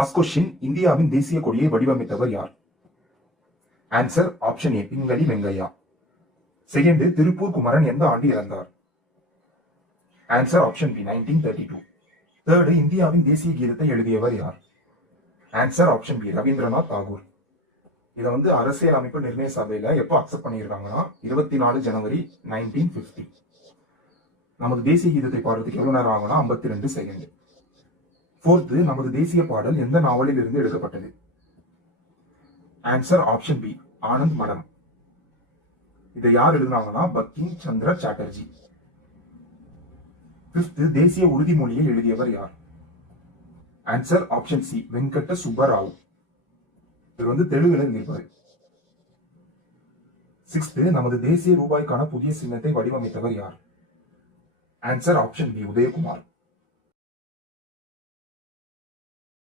First question, இந்தியாவின் தேசிய கொடியை வடிவமைத்தவர் யார்? Answer option A, Pingali Venkaiah. Second, Tiruppur Kumaran எந்த ஆண்டு இறந்தார்? Answer option B, 1932. தேர்டு, இந்தியாவின் தேசிய கீதத்தை எழுதியவர் யார்? Answer option B, Rabindranath Tagore. இதை அரசியல் அமைப்பு நிர்ணய சபையில எப்போ அக்செப்ட் பண்ணியிருக்காங்கன்னா 24 ஜனவரி 1950. நமது தேசிய கீதத்தை பாடுறதுக்கு எவ்வளவு நேரம் ஆகும்னா 52 செகண்ட். ஃபோர்த்து, நமது தேசிய பாடல் எந்த நாவலில் இருந்து எடுக்கப்பட்டது? ஆன்சர் ஆப்ஷன் பி, ஆனந்த் மடம். இதை யார் எழுதினாங்கன்னா பங்கிம் சந்திர சாட்டர்ஜி. பிப்த், தேசிய உறுதிமொழியை எழுதியவர் யார்? Answer option C, Venkata Subba Rao. இவர் தெலுங்குல எழுதியிருப்பாரு. சிக்ஸ்த், நமது தேசிய ரூபாய்க்கான புதிய சின்னத்தை வடிவமைத்தவர் யார்? Answer option B, Udhayakumar.